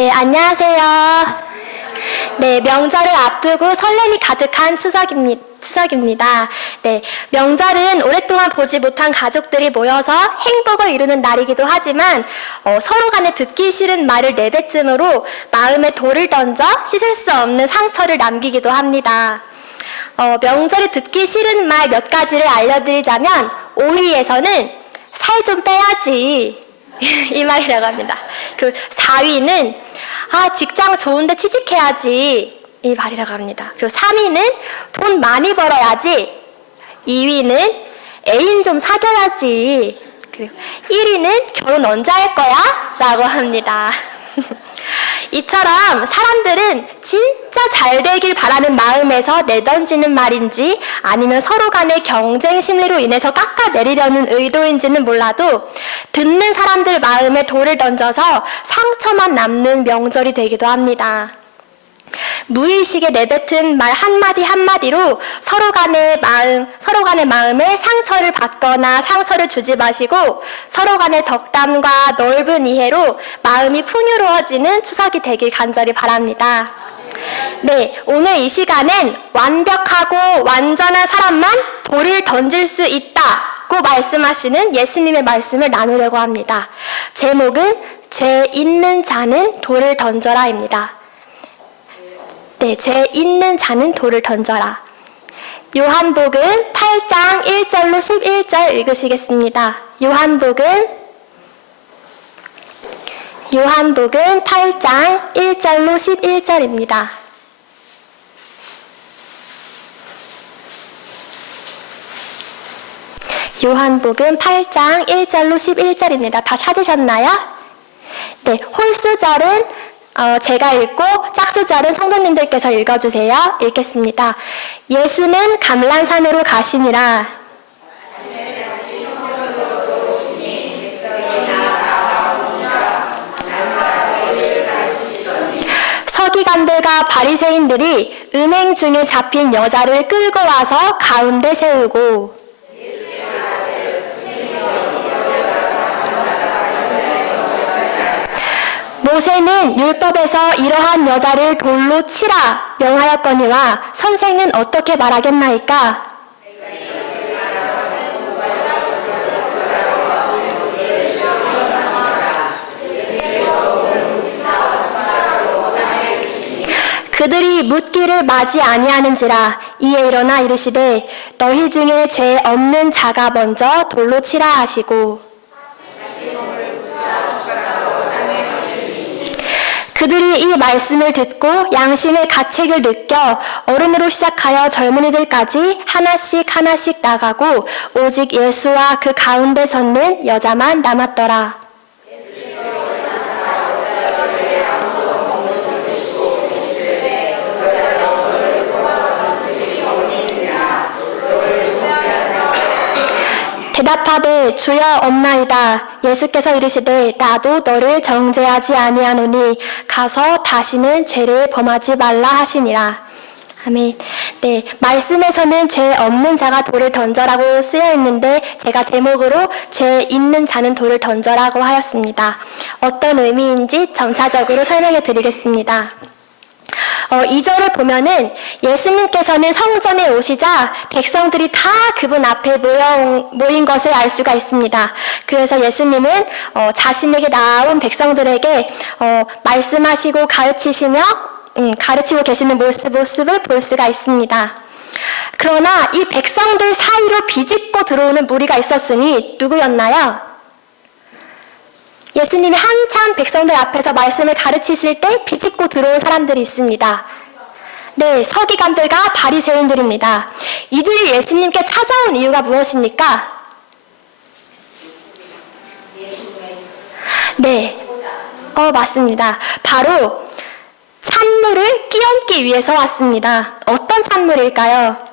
네, 안녕하세요. 네, 명절을 앞두고 설렘이 가득한 추석입니다. 네, 명절은 오랫동안 보지 못한 가족들이 모여서 행복을 이루는 날이기도 하지만 서로 간에 듣기 싫은 말을 내뱉음으로 마음에 돌을 던져 씻을 수 없는 상처를 남기기도 합니다. 명절에 듣기 싫은 말 몇 가지를 알려드리자면 5위에서는 살 좀 빼야지 이 말이라고 합니다. 그리고 4위는 직장 좋은데 취직해야지 이 말이라고 합니다. 그리고 3위는 돈 많이 벌어야지, 2위는 애인 좀 사귀어야지, 그리고 1위는 결혼 언제 할 거야? 라고 합니다. 이처럼 사람들은 진짜 잘 되길 바라는 마음에서 내던지는 말인지 아니면 서로 간의 경쟁 심리로 인해서 깎아내리려는 의도인지는 몰라도 듣는 사람들 마음에 돌을 던져서 상처만 남는 명절이 되기도 합니다. 무의식에 내뱉은 말 한마디 한마디로 서로 간의 마음에 상처를 받거나 상처를 주지 마시고 서로 간의 덕담과 넓은 이해로 마음이 풍요로워지는 추석이 되길 간절히 바랍니다. 네, 오늘 이 시간은 완벽하고 완전한 사람만 돌을 던질 수 있다고 말씀하시는 예수님의 말씀을 나누려고 합니다. 제목은 죄 있는 자는 돌을 던져라입니다. 네, 죄 있는 자는 돌을 던져라. 요한복음 8장 1절로 11절 읽으시겠습니다. 요한복음 8장 1절로 11절입니다. 요한복음 8장 1절로 11절입니다. 다 찾으셨나요? 네, 홀수절은 제가 읽고 짝수절은 성도님들께서 읽어주세요. 읽겠습니다. 예수는 감람산으로 가시니라. 서기관들과 바리새인들이 음행 중에 잡힌 여자를 끌고 와서 가운데 세우고 모세는 율법에서 이러한 여자를 돌로 치라 명하였거니와 선생은 어떻게 말하겠나이까? 그들이 묻기를 마지 아니하는지라. 이에 일어나 이르시되 너희 중에 죄 없는 자가 먼저 돌로 치라 하시고 그들이 이 말씀을 듣고 양심의 가책을 느껴 어른으로 시작하여 젊은이들까지 하나씩 나가고 오직 예수와 그 가운데 섰는 여자만 남았더라. 대답하되 주여 없나이다. 예수께서 이르시되 나도 너를 정죄하지 아니하노니 가서 다시는 죄를 범하지 말라 하시니라. 아멘. 네, 말씀에서는 죄 없는 자가 돌을 던져라고 쓰여 있는데 제가 제목으로 죄 있는 자는 돌을 던져라고 하였습니다. 어떤 의미인지 점차적으로 설명해 드리겠습니다. 2절을 보면은 예수님께서는 성전에 오시자 백성들이 다 그분 앞에 모인 것을 알 수가 있습니다. 그래서 예수님은 자신에게 나온 백성들에게 말씀하시고 가르치고 계시는 모습을 볼 수가 있습니다. 그러나 이 백성들 사이로 비집고 들어오는 무리가 있었으니 누구였나요? 예수님이 한참 백성들 앞에서 말씀을 가르치실 때 비집고 들어온 사람들이 있습니다. 네, 서기관들과 바리새인들입니다. 이들이 예수님께 찾아온 이유가 무엇입니까? 네, 맞습니다. 바로 찬물을 끼얹기 위해서 왔습니다. 어떤 찬물일까요?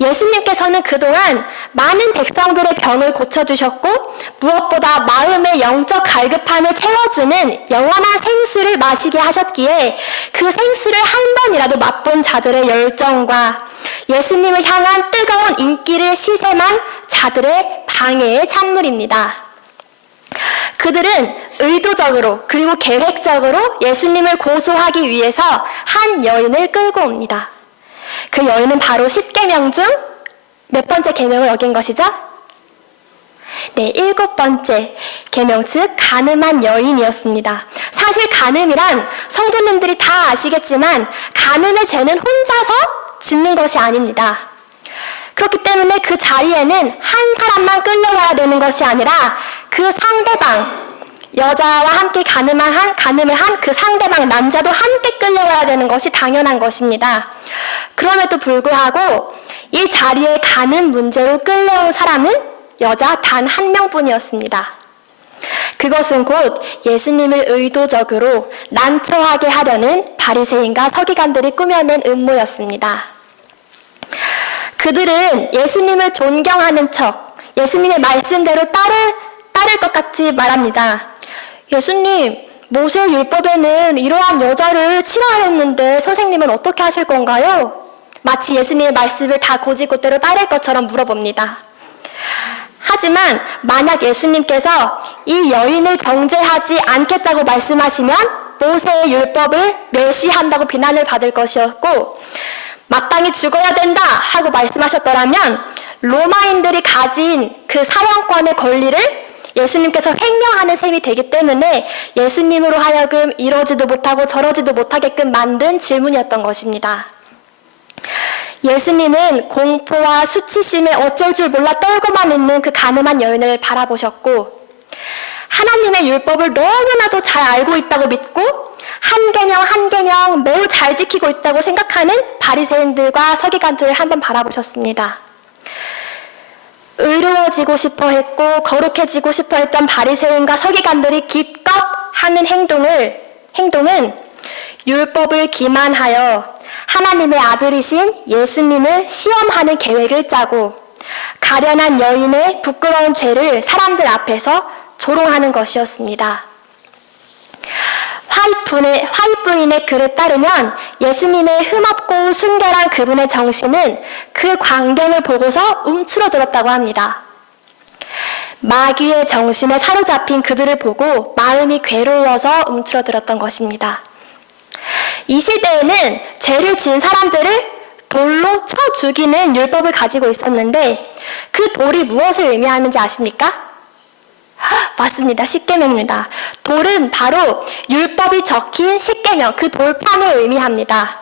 예수님께서는 그동안 많은 백성들의 병을 고쳐주셨고 무엇보다 마음의 영적 갈급함을 채워주는 영원한 생수를 마시게 하셨기에 그 생수를 한 번이라도 맛본 자들의 열정과 예수님을 향한 뜨거운 인기를 시샘한 자들의 방해의 찬물입니다. 그들은 의도적으로 그리고 계획적으로 예수님을 고소하기 위해서 한 여인을 끌고 옵니다. 그 여인은 바로 10계명 중 몇 번째 계명을 어긴 것이죠? 네, 7번째 계명, 즉 간음한 여인이었습니다. 사실 간음이란 성도님들이 다 아시겠지만 간음의 죄는 혼자서 짓는 것이 아닙니다. 그렇기 때문에 그 자리에는 한 사람만 끌려와야 되는 것이 아니라 그 상대방, 여자와 함께 간음을 한 그 상대방 남자도 함께 끌려와야 되는 것이 당연한 것입니다. 그럼에도 불구하고 이 자리에 간음 문제로 끌려온 사람은 여자 단 한 명뿐이었습니다. 그것은 곧 예수님을 의도적으로 난처하게 하려는 바리새인과 서기관들이 꾸며낸 음모였습니다. 그들은 예수님을 존경하는 척, 예수님의 말씀대로 따를 것 같이 말합니다. 예수님, 모세 율법에는 이러한 여자를 치라했는데 선생님은 어떻게 하실 건가요? 마치 예수님의 말씀을 다 곧이곧대로 따를 것처럼 물어봅니다. 하지만 만약 예수님께서 이 여인을 정죄하지 않겠다고 말씀하시면 모세의 율법을 멸시한다고 비난을 받을 것이었고 마땅히 죽어야 된다 하고 말씀하셨더라면 로마인들이 가진 그 사형권의 권리를 예수님께서 횡령하는 셈이 되기 때문에 예수님으로 하여금 이러지도 못하고 저러지도 못하게끔 만든 질문이었던 것입니다. 예수님은 공포와 수치심에 어쩔 줄 몰라 떨고만 있는 그 간음한 여인을 바라보셨고 하나님의 율법을 너무나도 잘 알고 있다고 믿고 한 계명 한 계명 매우 잘 지키고 있다고 생각하는 바리새인들과 서기관들을 한번 바라보셨습니다. 의로워지고 싶어 했고 거룩해지고 싶어 했던 바리새인과 서기관들이 기껏 하는 행동은 율법을 기만하여 하나님의 아들이신 예수님을 시험하는 계획을 짜고 가련한 여인의 부끄러운 죄를 사람들 앞에서 조롱하는 것이었습니다. 화입 부인의 글에 따르면 예수님의 흠없고 순결한 그분의 정신은 그 광경을 보고서 움츠러들었다고 합니다. 마귀의 정신에 사로잡힌 그들을 보고 마음이 괴로워서 움츠러들었던 것입니다. 이 시대에는 죄를 지은 사람들을 돌로 쳐 죽이는 율법을 가지고 있었는데 그 돌이 무엇을 의미하는지 아십니까? 맞습니다. 십계명입니다. 돌은 바로 율법이 적힌 십계명, 그 돌판을 의미합니다.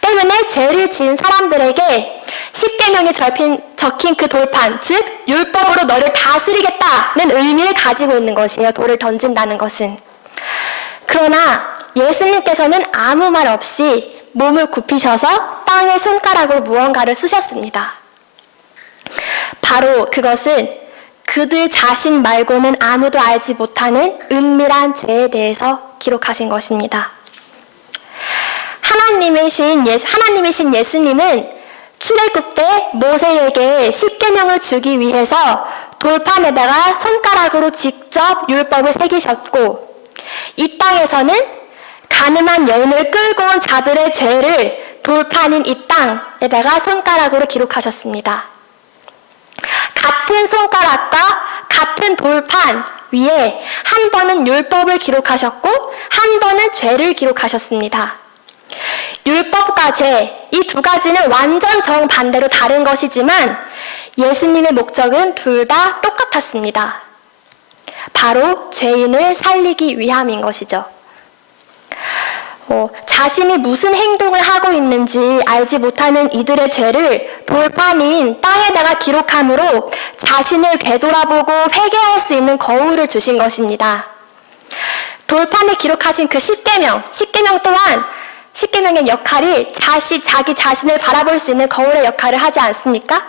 때문에 죄를 지은 사람들에게 십계명이 적힌 그 돌판, 즉 율법으로 너를 다스리겠다는 의미를 가지고 있는 것이에요. 돌을 던진다는 것은. 그러나 예수님께서는 아무 말 없이 몸을 굽히셔서 땅에 손가락으로 무언가를 쓰셨습니다. 바로 그것은 그들 자신 말고는 아무도 알지 못하는 은밀한 죄에 대해서 기록하신 것입니다. 하나님이신 예수님은 출애굽 때 모세에게 십계명을 주기 위해서 돌판에다가 손가락으로 직접 율법을 새기셨고 이 땅에서는 간음한 여인을 끌고 온 자들의 죄를 돌판인 이 땅에다가 손가락으로 기록하셨습니다. 같은 손가락과 같은 돌판 위에 한 번은 율법을 기록하셨고 한 번은 죄를 기록하셨습니다. 율법과 죄, 이 두 가지는 완전 정반대로 다른 것이지만 예수님의 목적은 둘 다 똑같았습니다. 바로 죄인을 살리기 위함인 것이죠. 자신이 무슨 행동을 하고 있는지 알지 못하는 이들의 죄를 돌판인 땅에다가 기록함으로 자신을 되돌아보고 회개할 수 있는 거울을 주신 것입니다. 돌판에 기록하신 그 십계명 또한 십계명의 역할이 자기 자신을 바라볼 수 있는 거울의 역할을 하지 않습니까?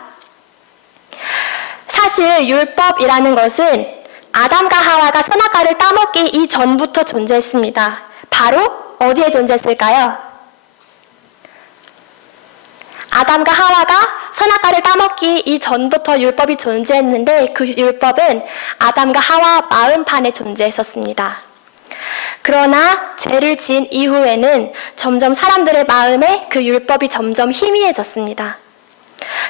사실 율법이라는 것은 아담과 하와가 선악과를 따먹기 이전부터 존재했습니다. 바로 어디에 존재했을까요? 아담과 하와가 선악과를 따먹기 이전부터 율법이 존재했는데 그 율법은 아담과 하와 마음판에 존재했었습니다. 그러나 죄를 지은 이후에는 점점 사람들의 마음에 그 율법이 점점 희미해졌습니다.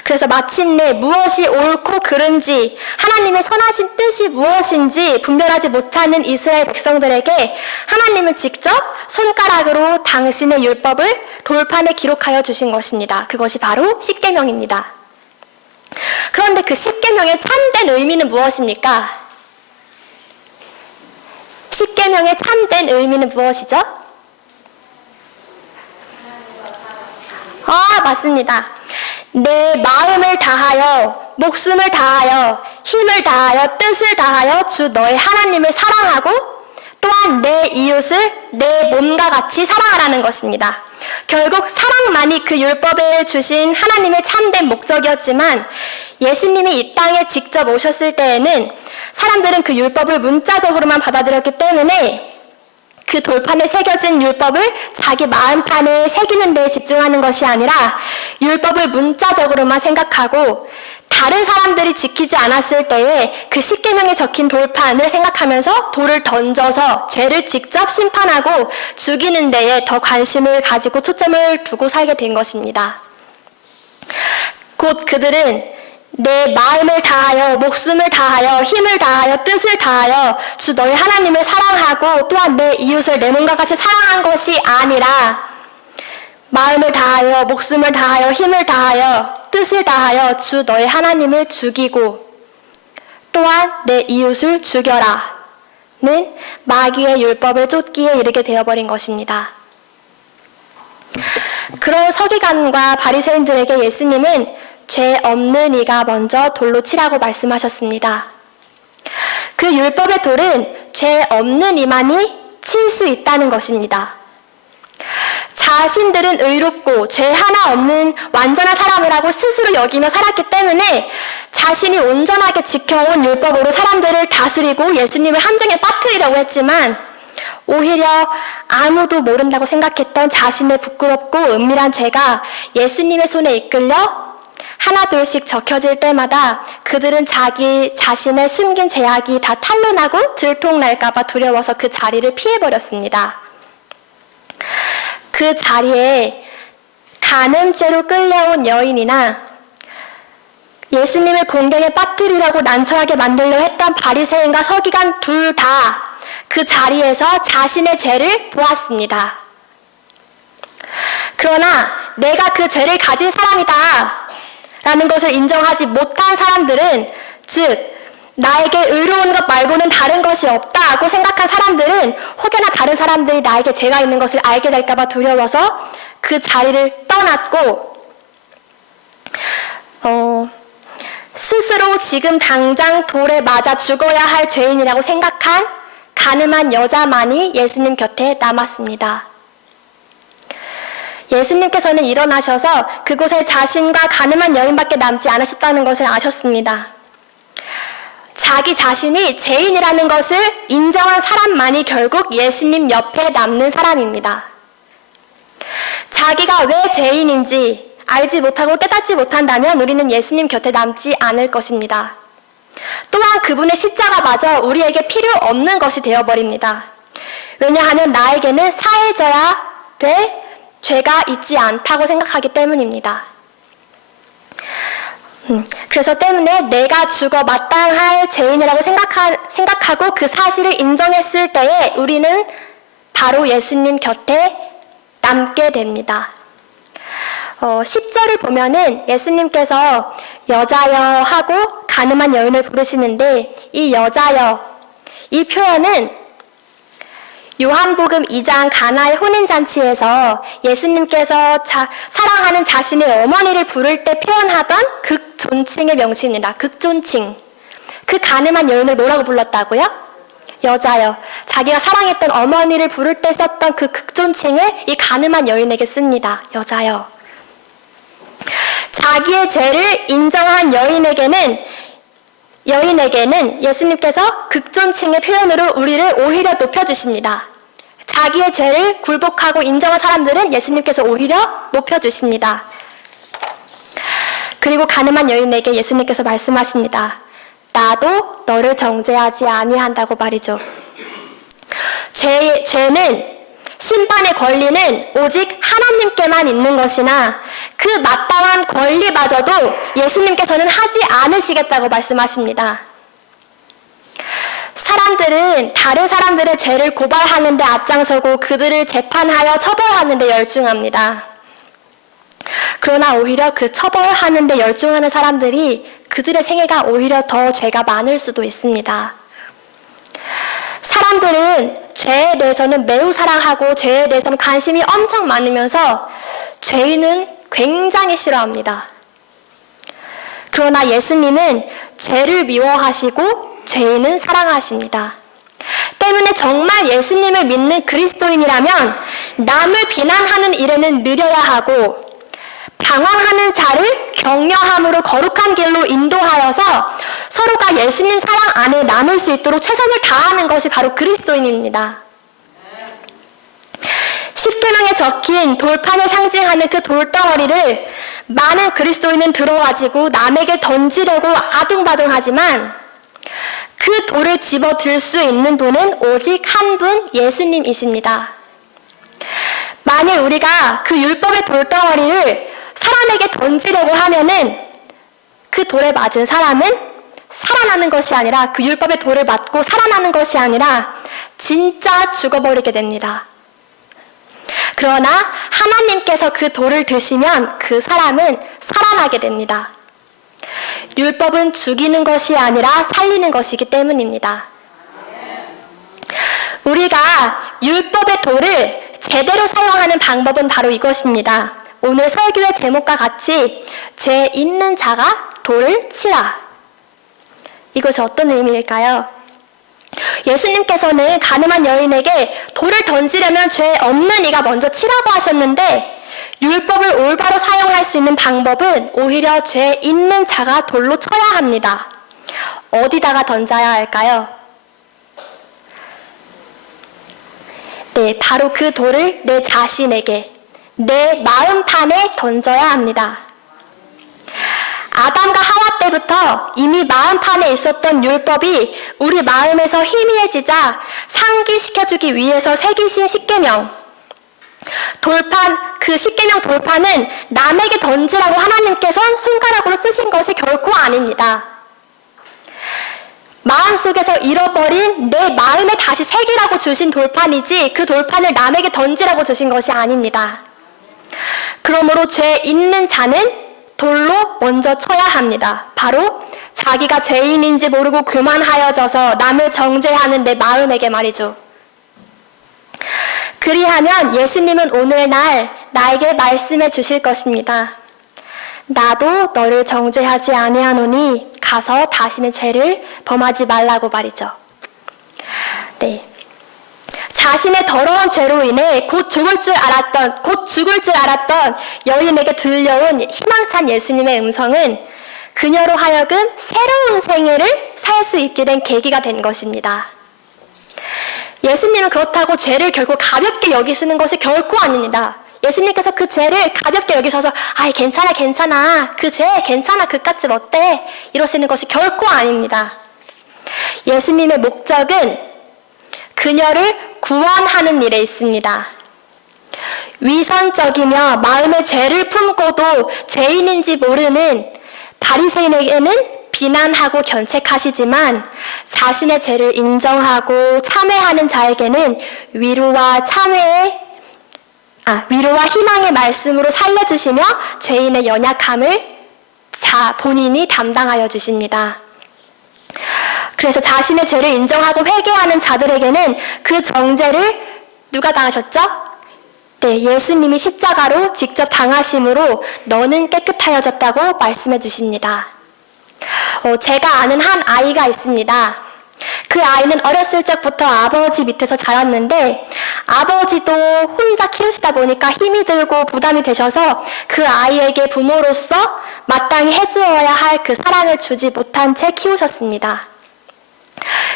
그래서 마침내 무엇이 옳고 그른지, 하나님의 선하신 뜻이 무엇인지 분별하지 못하는 이스라엘 백성들에게 하나님은 직접 손가락으로 당신의 율법을 돌판에 기록하여 주신 것입니다. 그것이 바로 십계명입니다. 그런데 그 십계명의 참된 의미는 무엇입니까? 십계명의 참된 의미는 무엇이죠? 맞습니다. 내 마음을 다하여, 목숨을 다하여, 힘을 다하여, 뜻을 다하여 주 너의 하나님을 사랑하고 또한 내 이웃을 내 몸과 같이 사랑하라는 것입니다. 결국 사랑만이 그 율법에 주신 하나님의 참된 목적이었지만 예수님이 이 땅에 직접 오셨을 때에는 사람들은 그 율법을 문자적으로만 받아들였기 때문에 그 돌판에 새겨진 율법을 자기 마음판에 새기는 데에 집중하는 것이 아니라 율법을 문자적으로만 생각하고 다른 사람들이 지키지 않았을 때에 그 십계명에 적힌 돌판을 생각하면서 돌을 던져서 죄를 직접 심판하고 죽이는 데에 더 관심을 가지고 초점을 두고 살게 된 것입니다. 곧 그들은 내 마음을 다하여, 목숨을 다하여, 힘을 다하여, 뜻을 다하여 주 너의 하나님을 사랑하고 또한 내 이웃을 내 몸과 같이 사랑한 것이 아니라 마음을 다하여, 목숨을 다하여, 힘을 다하여, 뜻을 다하여 주 너의 하나님을 죽이고 또한 내 이웃을 죽여라 는 마귀의 율법을 쫓기에 이르게 되어버린 것입니다. 그런 서기관과 바리새인들에게 예수님은 죄 없는 이가 먼저 돌로 치라고 말씀하셨습니다. 그 율법의 돌은 죄 없는 이만이 칠 수 있다는 것입니다. 자신들은 의롭고 죄 하나 없는 완전한 사람이라고 스스로 여기며 살았기 때문에 자신이 온전하게 지켜온 율법으로 사람들을 다스리고 예수님을 함정에 빠뜨리려고 했지만 오히려 아무도 모른다고 생각했던 자신의 부끄럽고 은밀한 죄가 예수님의 손에 이끌려 하나 둘씩 적혀질 때마다 그들은 자기 자신의 숨긴 죄악이 다 탄로나고 들통날까봐 두려워서 그 자리를 피해버렸습니다. 그 자리에 간음죄로 끌려온 여인이나 예수님을 공경에 빠뜨리려고 난처하게 만들려 했던 바리새인과 서기관 둘 다 그 자리에서 자신의 죄를 보았습니다. 그러나 내가 그 죄를 가진 사람이다 라는 것을 인정하지 못한 사람들은, 즉 나에게 의로운 것 말고는 다른 것이 없다고 생각한 사람들은 혹여나 다른 사람들이 나에게 죄가 있는 것을 알게 될까봐 두려워서 그 자리를 떠났고 스스로 지금 당장 돌에 맞아 죽어야 할 죄인이라고 생각한 가늠한 여자만이 예수님 곁에 남았습니다. 예수님께서는 일어나셔서 그곳에 자신과 가늠한 여인밖에 남지 않으셨다는 것을 아셨습니다. 자기 자신이 죄인이라는 것을 인정한 사람만이 결국 예수님 옆에 남는 사람입니다. 자기가 왜 죄인인지 알지 못하고 깨닫지 못한다면 우리는 예수님 곁에 남지 않을 것입니다. 또한 그분의 십자가마저 우리에게 필요 없는 것이 되어버립니다. 왜냐하면 나에게는 사해져야 될 죄가 있지 않다고 생각하기 때문입니다. 그래서 때문에 내가 죽어 마땅할 죄인이라고 생각하고 그 사실을 인정했을 때에 우리는 바로 예수님 곁에 남게 됩니다. 10절을 보면은 예수님께서 여자여 하고 가늠한 여인을 부르시는데 이 여자여, 이 표현은 요한복음 2장 가나의 혼인잔치에서 예수님께서 사랑하는 자신의 어머니를 부를 때 표현하던 극존칭의 명칭입니다. 극존칭. 그 가늠한 여인을 뭐라고 불렀다고요? 여자여. 자기가 사랑했던 어머니를 부를 때 썼던 그 극존칭을 이 가늠한 여인에게 씁니다. 여자여. 자기의 죄를 인정한 여인에게는 예수님께서 극존칭의 표현으로 우리를 오히려 높여주십니다. 자기의 죄를 굴복하고 인정한 사람들은 예수님께서 오히려 높여주십니다. 그리고 가늠한 여인에게 예수님께서 말씀하십니다. 나도 너를 정죄하지 아니한다고 말이죠. 죄는 심판의 권리는 오직 하나님께만 있는 것이나 그 마땅한 권리마저도 예수님께서는 하지 않으시겠다고 말씀하십니다. 사람들은 다른 사람들의 죄를 고발하는 데 앞장서고 그들을 재판하여 처벌하는 데 열중합니다. 그러나 오히려 그 처벌하는 데 열중하는 사람들이 그들의 생애가 오히려 더 죄가 많을 수도 있습니다. 사람들은 죄에 대해서는 매우 사랑하고 죄에 대해서는 관심이 엄청 많으면서 죄인은 굉장히 싫어합니다. 그러나 예수님은 죄를 미워하시고 죄인은 사랑하십니다. 때문에 정말 예수님을 믿는 그리스도인이라면 남을 비난하는 일에는 느려야 하고 방황하는 자를 격려함으로 거룩한 길로 인도하여서 서로가 예수님 사랑 안에 남을 수 있도록 최선을 다하는 것이 바로 그리스도인입니다. 십계명에 적힌 돌판을 상징하는 그 돌덩어리를 많은 그리스도인은 들어가지고 남에게 던지려고 아둥바둥하지만 그 돌을 집어들 수 있는 분은 오직 한 분 예수님이십니다. 만일 우리가 그 율법의 돌덩어리를 사람에게 던지려고 하면은 그 돌에 맞은 사람은 살아나는 것이 아니라 그 율법의 돌을 맞고 살아나는 것이 아니라 진짜 죽어버리게 됩니다. 그러나 하나님께서 그 돌을 드시면 그 사람은 살아나게 됩니다. 율법은 죽이는 것이 아니라 살리는 것이기 때문입니다. 우리가 율법의 돌을 제대로 사용하는 방법은 바로 이것입니다. 오늘 설교의 제목과 같이 죄 있는 자가 돌을 치라. 이것이 어떤 의미일까요? 예수님께서는 가늠한 여인에게 돌을 던지려면 죄 없는 이가 먼저 치라고 하셨는데 율법을 올바로 사용할 수 있는 방법은 오히려 죄 있는 자가 돌로 쳐야 합니다. 어디다가 던져야 할까요? 네, 바로 그 돌을 내 자신에게, 내 마음판에 던져야 합니다. 아담과 하와 때부터 이미 마음판에 있었던 율법이 우리 마음에서 희미해지자 상기시켜주기 위해서 새기신 십계명. 돌판, 그 십계명 돌판은 남에게 던지라고 하나님께서 손가락으로 쓰신 것이 결코 아닙니다. 마음속에서 잃어버린 내 마음에 다시 새기라고 주신 돌판이지 그 돌판을 남에게 던지라고 주신 것이 아닙니다. 그러므로 죄 있는 자는 돌로 먼저 쳐야 합니다. 바로 자기가 죄인인지 모르고 교만하여져서 남을 정죄하는 내 마음에게 말이죠. 그리하면 예수님은 오늘날 나에게 말씀해 주실 것입니다. 나도 너를 정죄하지 아니하노니 가서 다시는 죄를 범하지 말라고 말이죠. 네. 자신의 더러운 죄로 인해 곧 죽을 줄 알았던 여인에게 들려온 희망찬 예수님의 음성은 그녀로 하여금 새로운 생애를 살 수 있게 된 계기가 된 것입니다. 예수님은 그렇다고 죄를 결코 가볍게 여기시는 것이 결코 아닙니다. 예수님께서 그 죄를 가볍게 여기셔서 아이 괜찮아 그 죄 괜찮아 그깟집 어때 이러시는 것이 결코 아닙니다. 예수님의 목적은 그녀를 구원하는 일에 있습니다. 위선적이며 마음의 죄를 품고도 죄인인지 모르는 바리새인에게는 비난하고 견책하시지만 자신의 죄를 인정하고 참회하는 자에게는 위로와 희망의 말씀으로 살려주시며 죄인의 연약함을 본인이 담당하여 주십니다. 그래서 자신의 죄를 인정하고 회개하는 자들에게는 그 정죄를 누가 당하셨죠? 네, 예수님이 십자가로 직접 당하심으로 너는 깨끗하여졌다고 말씀해 주십니다. 제가 아는 한 아이가 있습니다. 그 아이는 어렸을 적부터 아버지 밑에서 자랐는데 아버지도 혼자 키우시다 보니까 힘이 들고 부담이 되셔서 그 아이에게 부모로서 마땅히 해주어야 할 그 사랑을 주지 못한 채 키우셨습니다.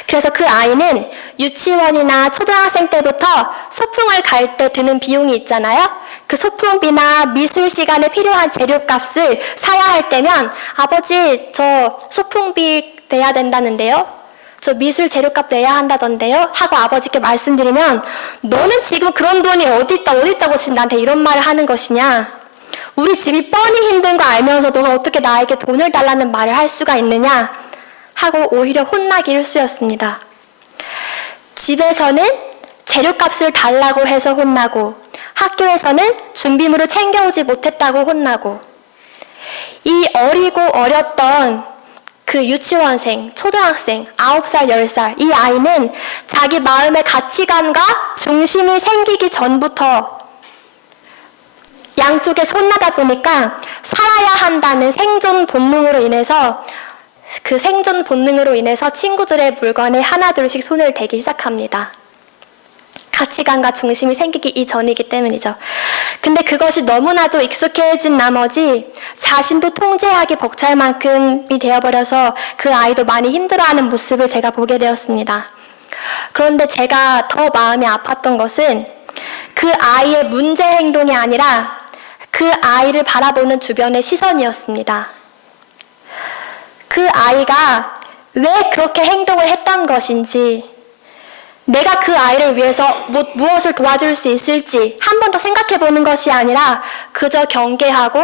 그래서 그 아이는 유치원이나 초등학생 때부터 소풍을 갈 때 드는 비용이 있잖아요. 그 소풍비나 미술 시간에 필요한 재료값을 사야 할 때면 아버지 저 소풍비 내야 된다는데요. 저 미술 재료값 내야 한다던데요. 하고 아버지께 말씀드리면 너는 지금 그런 돈이 어디 있다고 지금 나한테 이런 말을 하는 것이냐. 우리 집이 뻔히 힘든 거 알면서 너가 어떻게 나에게 돈을 달라는 말을 할 수가 있느냐 하고 오히려 혼나기 일쑤였습니다. 집에서는 재료값을 달라고 해서 혼나고 학교에서는 준비물을 챙겨오지 못했다고 혼나고 이 어리고 어렸던 그 유치원생, 초등학생, 9살, 10살 이 아이는 자기 마음의 가치관과 중심이 생기기 전부터 양쪽에서 혼나다 보니까 살아야 한다는 생존 본능으로 인해서 그 생존 본능으로 인해서 친구들의 물건에 하나둘씩 손을 대기 시작합니다. 가치관과 중심이 생기기 이전이기 때문이죠. 근데 그것이 너무나도 익숙해진 나머지 자신도 통제하기 벅찰 만큼이 되어버려서 그 아이도 많이 힘들어하는 모습을 제가 보게 되었습니다. 그런데 제가 더 마음이 아팠던 것은 그 아이의 문제 행동이 아니라 그 아이를 바라보는 주변의 시선이었습니다. 그 아이가 왜 그렇게 행동을 했던 것인지, 내가 그 아이를 위해서 무엇을 도와줄 수 있을지 한 번 더 생각해 보는 것이 아니라 그저 경계하고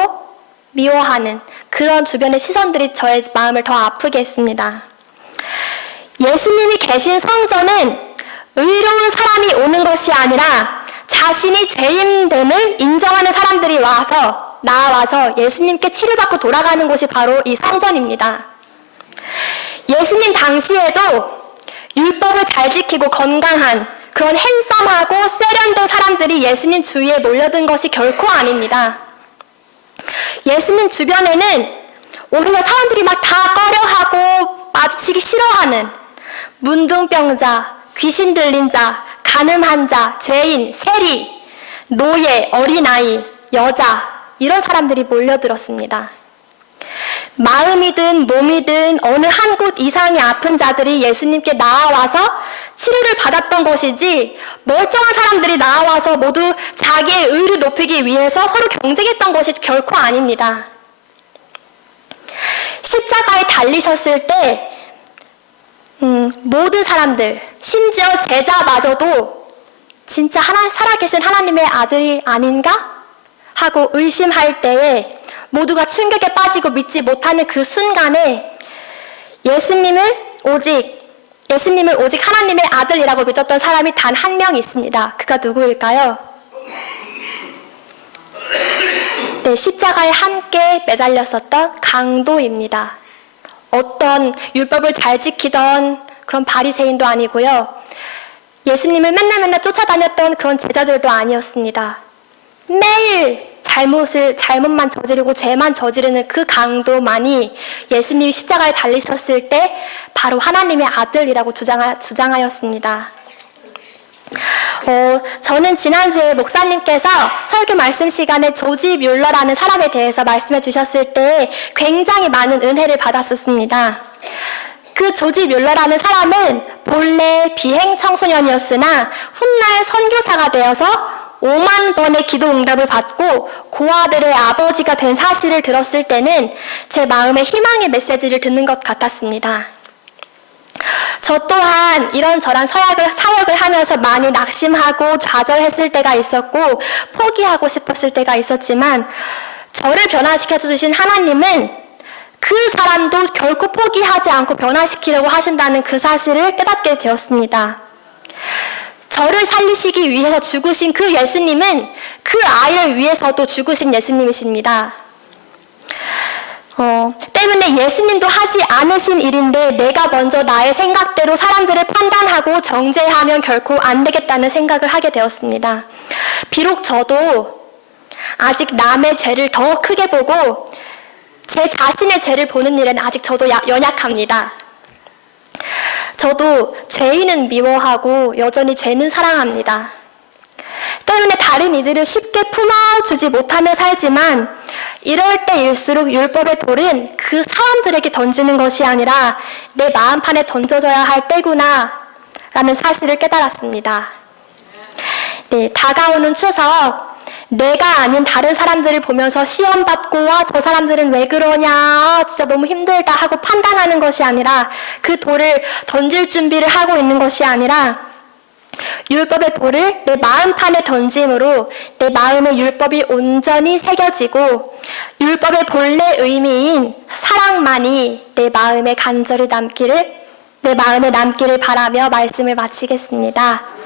미워하는 그런 주변의 시선들이 저의 마음을 더 아프게 했습니다. 예수님이 계신 성전은 의로운 사람이 오는 것이 아니라 자신이 죄인됨을 인정하는 사람들이 나와서 예수님께 치료받고 돌아가는 곳이 바로 이 성전입니다. 예수님 당시에도 율법을 잘 지키고 건강한 그런 핸섬하고 세련된 사람들이 예수님 주위에 몰려든 것이 결코 아닙니다. 예수님 주변에는 오히려 사람들이 막 다 꺼려하고 마주치기 싫어하는 문둥병자, 귀신 들린 자, 간음한 자, 죄인, 세리, 노예, 어린아이, 여자 이런 사람들이 몰려들었습니다. 마음이든 몸이든 어느 한 곳 이상이 아픈 자들이 예수님께 나와서 치료를 받았던 것이지 멀쩡한 사람들이 나와서 모두 자기의 의를 높이기 위해서 서로 경쟁했던 것이 결코 아닙니다. 십자가에 달리셨을 때 모든 사람들, 심지어 제자마저도 진짜 살아계신 하나님의 아들이 아닌가? 하고 의심할 때에 모두가 충격에 빠지고 믿지 못하는 그 순간에 예수님을 오직 하나님의 아들이라고 믿었던 사람이 단 한 명 있습니다. 그가 누구일까요? 네, 십자가에 함께 매달렸었던 강도입니다. 어떤 율법을 잘 지키던 그런 바리새인도 아니고요. 예수님을 맨날 쫓아다녔던 그런 제자들도 아니었습니다. 매일 잘못만 저지르고 죄만 저지르는 그 강도만이 예수님이 십자가에 달리셨을 때 바로 하나님의 아들이라고 주장하였습니다. 저는 지난주에 목사님께서 설교 말씀 시간에 조지 뮬러라는 사람에 대해서 말씀해 주셨을 때 굉장히 많은 은혜를 받았었습니다. 그 조지 뮬러라는 사람은 본래 비행 청소년이었으나 훗날 선교사가 되어서 5만 번의 기도 응답을 받고 고아들의 아버지가 된 사실을 들었을 때는 제 마음에 희망의 메시지를 듣는 것 같았습니다. 저 또한 이런저런 사역을 하면서 많이 낙심하고 좌절했을 때가 있었고 포기하고 싶었을 때가 있었지만 저를 변화시켜 주신 하나님은 그 사람도 결코 포기하지 않고 변화시키려고 하신다는 그 사실을 깨닫게 되었습니다. 저를 살리시기 위해서 죽으신 그 예수님은 그 아이를 위해서도 죽으신 예수님이십니다. 때문에 예수님도 하지 않으신 일인데 내가 먼저 나의 생각대로 사람들을 판단하고 정죄하면 결코 안 되겠다는 생각을 하게 되었습니다. 비록 저도 아직 남의 죄를 더 크게 보고 제 자신의 죄를 보는 일은 아직 저도 연약합니다. 저도 죄인은 미워하고 여전히 죄는 사랑합니다. 때문에 다른 이들을 쉽게 품어주지 못하며 살지만 이럴 때일수록 율법의 돌은 그 사람들에게 던지는 것이 아니라 내 마음판에 던져져야 할 때구나 라는 사실을 깨달았습니다. 네, 다가오는 추석 내가 아닌 다른 사람들을 보면서 시험받고 와 저 사람들은 왜 그러냐 진짜 너무 힘들다 하고 판단하는 것이 아니라 그 돌을 던질 준비를 하고 있는 것이 아니라 율법의 돌을 내 마음판에 던짐으로 내 마음에 율법이 온전히 새겨지고 율법의 본래 의미인 사랑만이 내 마음에 간절히 내 마음에 남기를 바라며 말씀을 마치겠습니다.